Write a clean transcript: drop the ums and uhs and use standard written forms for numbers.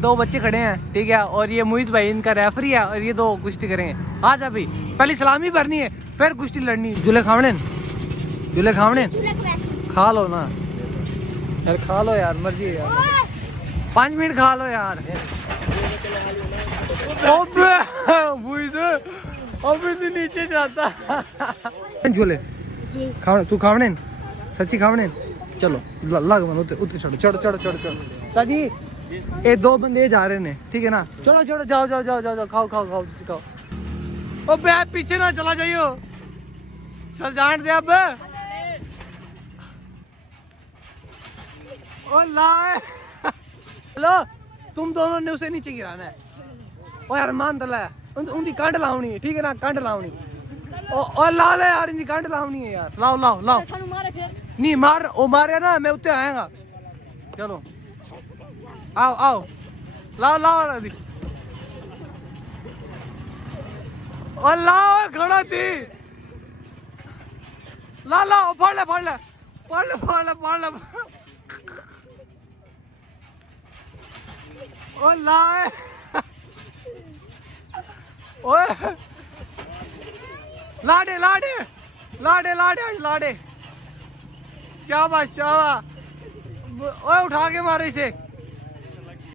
दो बच्चे खड़े हैं, ठीक है, और ये मुइज भाई इनका रेफरी है और ये दो कुश्ती करेंगे। आ जा भाई, पहले सलामी भरनी है फिर कुश्ती लड़नी है। झूले खावड़े खा लो ना यार, खा लो यार, मर्जी है यार, 5 मिनट खा लो यार। अभी तो नीचे जाता। झूले खावड़े, तू खावड़े सच्ची खावड़े, चलो लग मन उतर चढ़ो चढ़ो चढ़ो चढ़ो चढ़ो। साजी ये 2 बंदे जा रहे हैं, ठीक है ना, चलो चलो जाओ जाओ जाओ जाओ खाओ खाओ खाओ खाओ। ओ बे पीछे ना चला जाइयो, चल जान दे अब। ओ ला हेलो, तुम दोनों ने उसे नीचे गिराना है। ओ यार मान दला उनकी कांड लावनी है, ठीक है ना, कांड लावनी। ओ ला ले यार, इनकी कांड लावनी है यार, लाओ लाओ लाओ। नहीं मार, ओ मारे ना मैं उत्ते आएगा। चलो आओ आओ, लाओ लाओ अभी, और लाओ खड़ा थी, ला लाओ, फाड़ ले फाड़ ले फाड़ ले फाड़ ले फाड़ ले। ओ लाए ओए लाडे लाडे लाडे लाडे लाडे, क्या बात, ओए उठा के मारे इसे।